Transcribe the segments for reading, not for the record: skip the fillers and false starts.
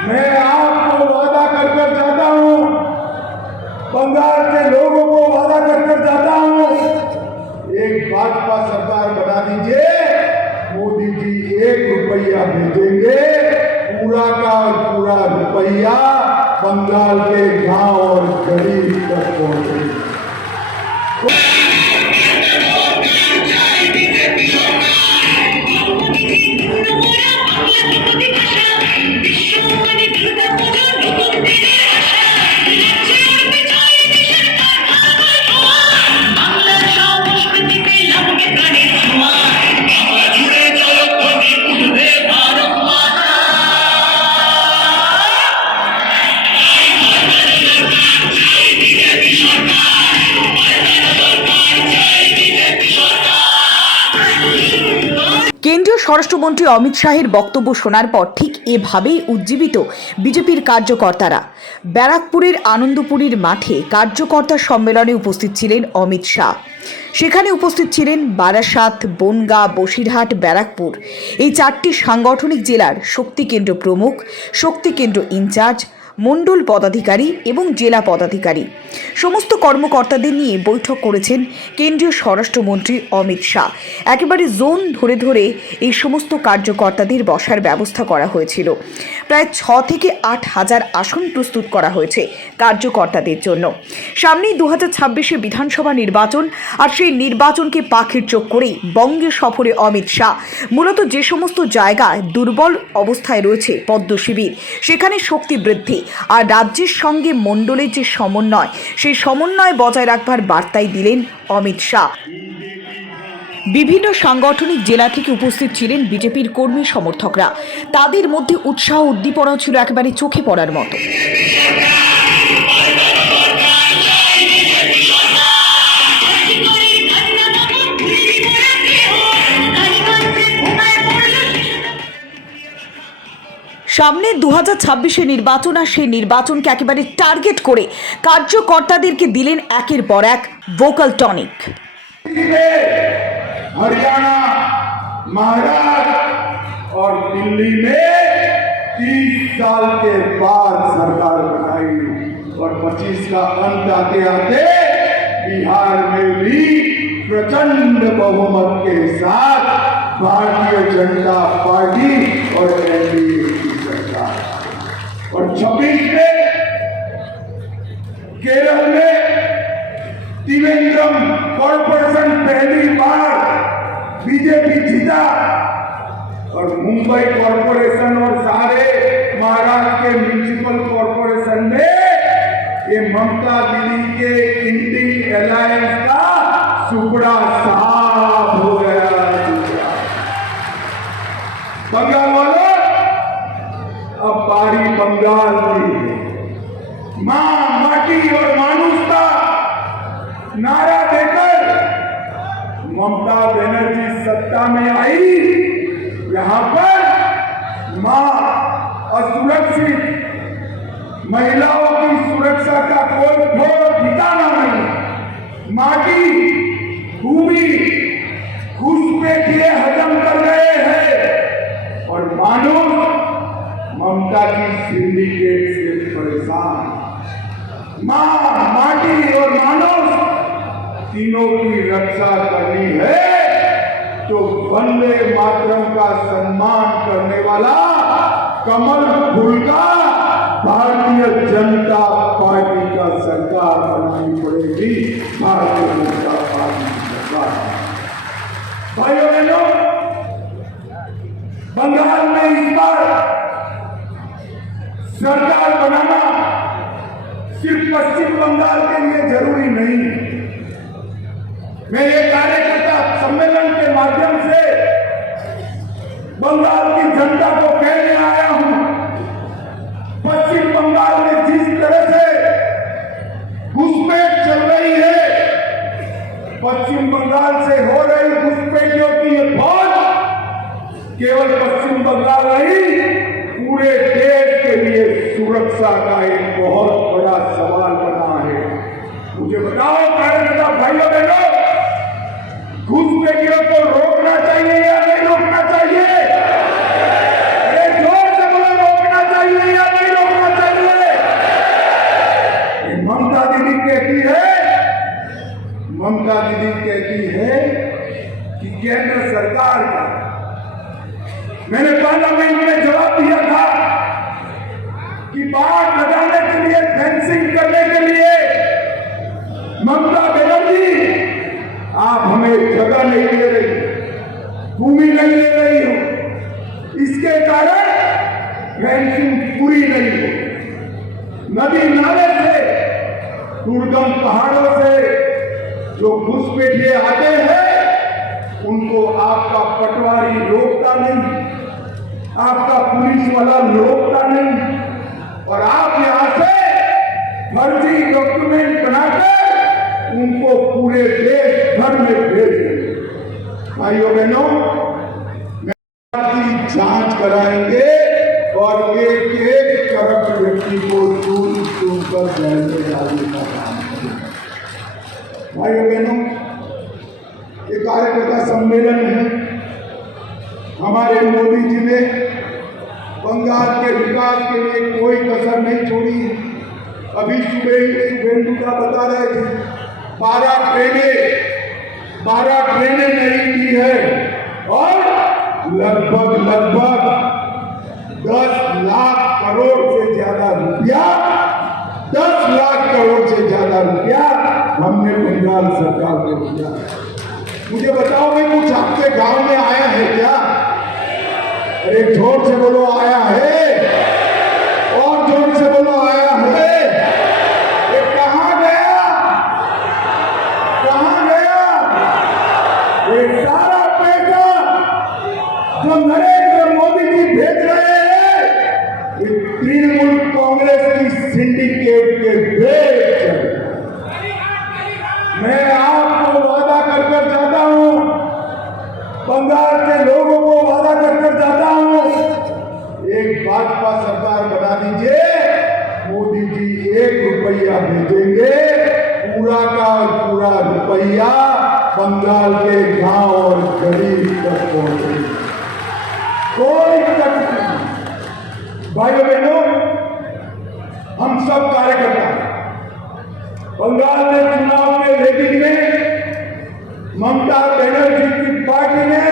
मैं आपको वादा कर कर जाता हूं, बंगाल के लोगों को वादा कर कर जाता हूं, एक भाजपा सरकार बना दीजिए, मोदी जी 1 रुपया भेजेंगे, पूरा का पूरा रुपया बंगाल के गांव और गरीब तक पहुंचेगा। কেন্দ্রীয় স্বরাষ্ট্রমন্ত্রী অমিত শাহের বক্তব্য শোনার পর ঠিক এভাবেই উজ্জীবিত বিজেপির কার্যকর্তারা। ব্যারাকপুরের আনন্দপুরীর মাঠে কার্যকর্তা সম্মেলনে উপস্থিত ছিলেন অমিত শাহ। সেখানে উপস্থিত ছিলেন বারাসাত, বনগাঁ, বসিরহাট, ব্যারাকপুর এই 4টি সাংগঠনিক জেলার শক্তি কেন্দ্র প্রমুখ, শক্তি কেন্দ্র ইনচার্জ, মণ্ডল পদাধিকারী এবং জেলা পদাধিকারী সমস্ত কর্মকর্তাদের নিয়ে বৈঠক করেছেন কেন্দ্রীয় স্বরাষ্ট্রমন্ত্রী অমিত শাহ। একেবারে জোন ধরে ধরে এই সমস্ত কার্যকর্তাদের বসার ব্যবস্থা করা হয়েছিল। প্রায় 6 থেকে 8 হাজার আসন প্রস্তুত করা হয়েছে কার্যকর্তাদের জন্য। সামনেই 2026-এ বিধানসভা নির্বাচন, আর সেই নির্বাচনকে পাখির চোখ করেই বঙ্গে সফরে অমিত শাহ। মূলত যে সমস্ত জায়গায় দুর্বল অবস্থায় রয়েছে পদ্ম শিবির, সেখানে শক্তি বৃদ্ধি আর রাজ্যের সঙ্গে মণ্ডলের যে সমন্বয়, সেই সমন্বয় বজায় রাখবার বার্তাই দিলেন অমিত শাহ। বিভিন্ন সাংগঠনিক জেলা থেকে উপস্থিত ছিলেন বিজেপির কর্মী সমর্থকরা। তাদের মধ্যে উৎসাহ উদ্দীপনা ছিল একেবারে চোখে পড়ার মতো। সামনে 2026-এ নির্বাচন, আর সেই নির্বাচনকে একেবারে টার্গেট করে কার্যকর্তাদেরকে দিলেন একের পর এক ভোকাল টনিক। हरियाणा, महाराष्ट्र और दिल्ली में 30 साल के बाद सरकार बनाई और 25 का अंत आते आते बिहार में भी प्रचंड बहुमत के साथ भारतीय जनता पार्टी और एनडीए की सरकार। और 26 में केरल में त्रिवेंद्रम कॉर्पोरेशन पहली बार बीजेपी जीता और मुंबई कॉर्पोरेशन और सारे महाराष्ट्र के म्युनिसिपल कॉर्पोरेशन में ये ममता दीदी के इंडी अलायंस का सुपड़ा साफ हो गया। बंगाल वालों, अब बारी बंगाल की। मां, माटी और मानुषता नारा देकर ममता बनर्जी सत्ता में आई। यहां पर मां असुरक्षित, महिलाओं की सुरक्षा का कोई ठिकाना नहीं। माटी, भूमि घुसपैठिए हजम कर रहे हैं और मानव ममता की सिंडिकेट से परेशान। मां, माटी और मानव तीनों की रक्षा करनी है तो वंदे मातरम का सम्मान करने वाला कमल फूल का भारतीय जनता पार्टी का सरकार बनानी पड़ेगी। भारतीय जनता पार्टी की सरकार। भाइयों बहनों, बंगाल में इस बार सरकार बनाना सिर्फ पश्चिम बंगाल के लिए जरूरी नहीं। मैं ये कार्यकर्ता सम्मेलन के माध्यम से बंगाल की जनता को कहने आया हूं, पश्चिम बंगाल में जिस तरह से घुसपैठ चल रही है, पश्चिम बंगाल से हो रही घुसपैठियों की ये फौज केवल पश्चिम बंगाल नहीं, पूरे देश के लिए सुरक्षा का एक बहुत बड़ा सवाल बना है। मुझे बताओ कार्यकर्ता भाइयों बहनों, घुसपैठियों को रोकना चाहिए या नहीं रोकना चाहिए? अरे जोर से बोलो, रोकना चाहिए या लेकिन पूरी नहीं हो। नदी नाले से, दुर्गम पहाड़ों से जो घुसपैठिए आते हैं, उनको आपका पटवारी रोकता नहीं, आपका पुलिस वाला रोकता नहीं, और आप यहां से फर्जी डॉक्यूमेंट बनाकर उनको पूरे देश भर में भेज देंगे। भाइयों बहनों, की जांच कराएंगे और एक एक करप्ट व्यक्ति को चुन चुन कर जेल में डालने का काम करेंगे। भाइयों बहनों, ये कार्यकर्ता सम्मेलन है। हमारे मोदी जी ने बंगाल के विकास के लिए कोई कसर नहीं छोड़ी है। अभी सुबह ही शुभेंदु का बता रहे थे 12 ट्रेनें नई की है और लगभग 10 लाख करोड़ से ज्यादा रुपया 10 लाख करोड़ से ज्यादा रुपया हमने बंगाल सरकार को दिया। मुझे बताओ भाई, कुछ आपके गांव में आया है क्या? अरे जोर से बोलो, आया है? और जोर से बोलो, आया है? ये कहां गया? ये सारा पैसा जो नरेंद्र मोदी जी भेज रहे हैं, ये तृणमूल कांग्रेस की सिंडिकेट के भेज चल रहे हैं। मैं आपको वादा कर जाता हूं, बंगाल के लोगों को वादा कर जाता हूं, एक भाजपा सरकार बना दीजिए, मोदी जी 1 रुपया भेजेंगे, पूरा का पूरा रुपया बंगाल के गांव और गरीब तक पहुंचेगा। कोई दिक्कत नहीं। भाइयों बहनों, हम सब कार्यकर्ता बंगाल में चुनाव के रेटिंग में ममता बनर्जी की पार्टी ने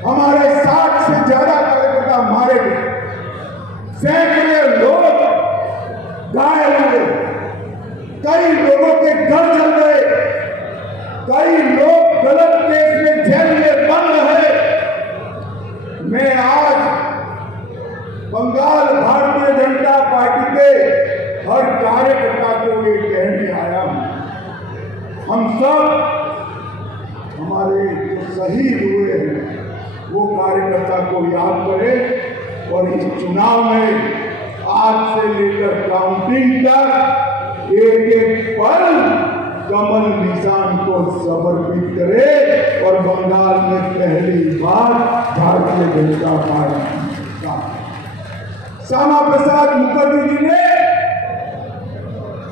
हमारे 60 से ज्यादा कार्यकर्ता मारे गए, सैकड़ों लोग घायल हुए, कई लोगों के घर जल गए, कई लोग गलत केस में जेल में बंद रहे। मैं आज बंगाल भारतीय जनता पार्टी के हर कार्यकर्ता को ये कहने आया हूं, हम सब हमारे जो शहीद हुए हैं वो कार्यकर्ता को याद करें और इस चुनाव में आज से लेकर काउंटिंग तक एक एक पल कमल निशान को समर्पित करे और बंगाल में पहली बार भारतीय जनता पार्टी का श्यामा प्रसाद मुखर्जी जी ने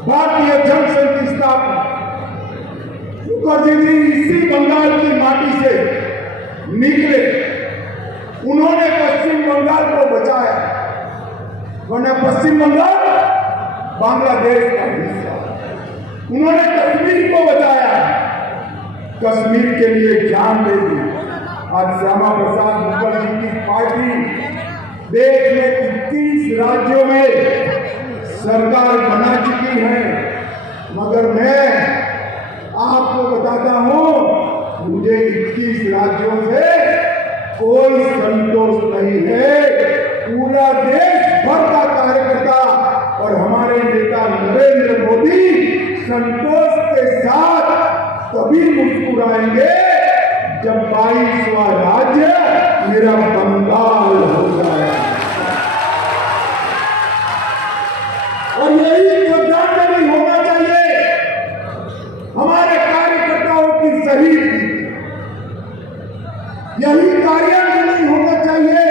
भारतीय जनसंघ की स्थापना, मुखर्जी जी इसी बंगाल की माटी से निकले, उन्होंने पश्चिम बंगाल को बचाया, वरना पश्चिम बंगाल बांग्लादेश का हिस्सा। उन्होंने कश्मीर को बचाया, कश्मीर के लिए जान दे दी। आज श्यामा प्रसाद मुखर्जी की पार्टी देश में 21 राज्यों में सरकार बना चुकी है, मगर मैं आपको बताता हूं, मुझे 21 राज्यों से कोई संतोष नहीं है। पूरा देश भर का कार्यकर्ता और हमारे नेता नरेंद्र मोदी संतोष के साथ तभी मुस्कुराएंगे जब 22वां राज्य मेरा बंगाल हो जाए। और यही श्रद्धांजलि होना चाहिए हमारे कार्यकर्ताओं की शहीद, यही कार्यान्वयन होना चाहिए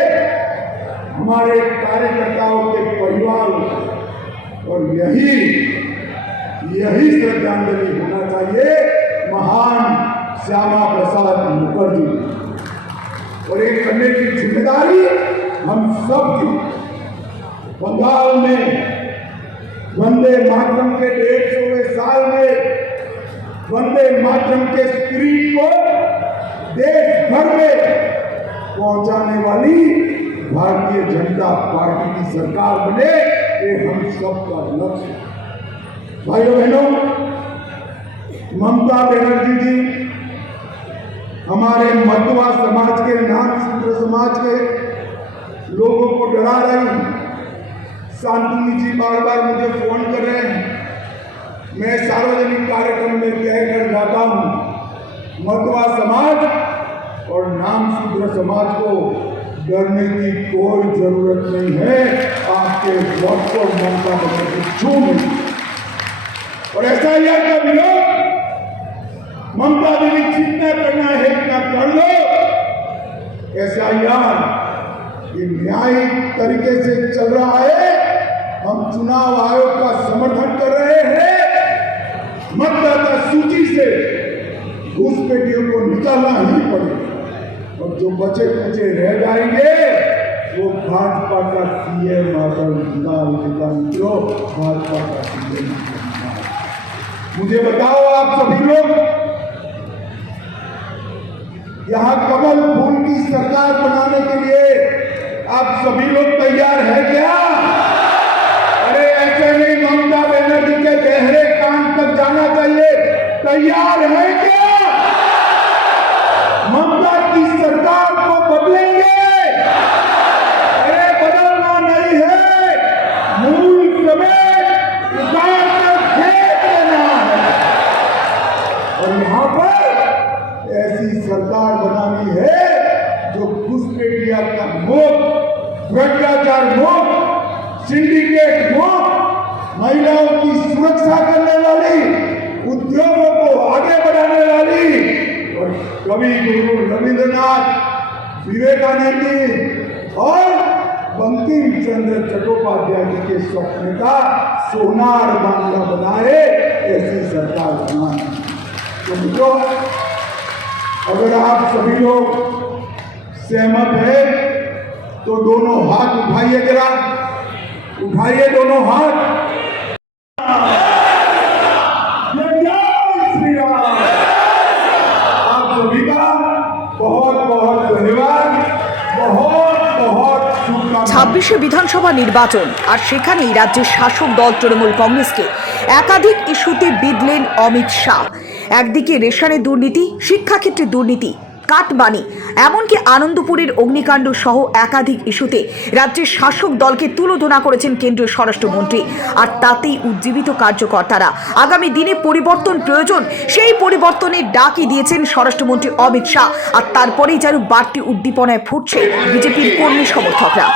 हमारे कार्यकर्ताओं के परिवार, और यही श्रद्धांजलि होना चाहिए महान श्यामा प्रसाद मुखर्जी। और एक करने की जिम्मेदारी हम सब की। बंगाल में वंदे मातरम के 150वें साल में वंदे मातरम के स्पिरिट को देश भर में पहुंचाने वाली भारतीय जनता पार्टी की सरकार बने, ये हम सबका लक्ष्य है। भाइयों बहनों, ममता बनर्जी जी हमारे मध्वा समाज के, नाथ समाज के लोगों को डरा रही हूं। शांतनु जी बार बार मुझे फोन कर रहे हैं। मैं सार्वजनिक कार्यक्रम में कहकर जाता हूं, मतवा समाज और नाम शूद्र समाज को डरने की कोई जरूरत नहीं है। आपके वोट को ममता बनर्जी छू नहीं। और SIR का विरोध ममता दीदी जितना करना है इतना कर लो। SIR ये न्यायिक तरीके से चल रहा है। हम चुनाव आयोग का समर्थन कर रहे हैं। मतदाता सूची से घुसपैठियों को निकालना ही पड़ेगा और जो बचे कुचे रह जाएंगे वो भाजपा का CM मित्रों, भाजपा का CM। मुझे बताओ आप सभी लोग, यहां कमल फूल की सरकार बनाने के लिए आप सभी लोग तैयार हैं क्या? अरे ऐसे नहीं, ममता बनर्जी के गहरे कान तक जाना चाहिए। तैयार है क्या? ममता की सरकार को बदलेंगे? अरे बदलना नहीं है, मूल समेत उतार कर फेंक देना है। और यहां पर ऐसी सरकार बनानी है जो घुसपैठिया का मुक्त, भ्रष्टाचार मुक्त, सिंडिकेट मुक्त, महिलाओं की सुरक्षा करने वाली, उद्योगों को आगे बढ़ाने वाली और कवि गुरु रविंद्रनाथ, विवेकानंद जी और बंकिम चंद्र चट्टोपाध्याय जी के स्वप्न का सोनार बांग्ला बनाए, ऐसी सरकार बनानी। तो मित्रों, अगर आप सभी लोग सहमत हैं तो दोनों हाथ उठाइए, जरा उठाइए दोनों हाथ। जय श्री राम। आप सभी का बहुत बहुत धन्यवाद, बहुत बहुत शुभकामनाएं। 26শে বিধানসভা নির্বাচন আর সেখানেই রাজ্যের শাসক দল তৃণমূল কংগ্রেসকে একাধিক ইস্যুতে বিঁধলেন অমিত শাহ। একদিকে রেশনের দুর্নীতি, শিক্ষাক্ষেত্রে দুর্নীতি, কাটমানি, এমনকি আনন্দপুরের অগ্নিকাণ্ড সহ একাধিক ইস্যুতে রাজ্যের শাসক দলকে তুলোধনা করেছেন কেন্দ্রীয় স্বরাষ্ট্রমন্ত্রী। আর তাতেই উজ্জীবিত কার্যকর্তারা। আগামী দিনে পরিবর্তন প্রয়োজন, সেই পরিবর্তনের ডাকই দিয়েছেন স্বরাষ্ট্রমন্ত্রী অমিত শাহ। আর তারপরেই যেন বাড়তি উদ্দীপনায় ফুটছে বিজেপির কর্মী সমর্থকরা।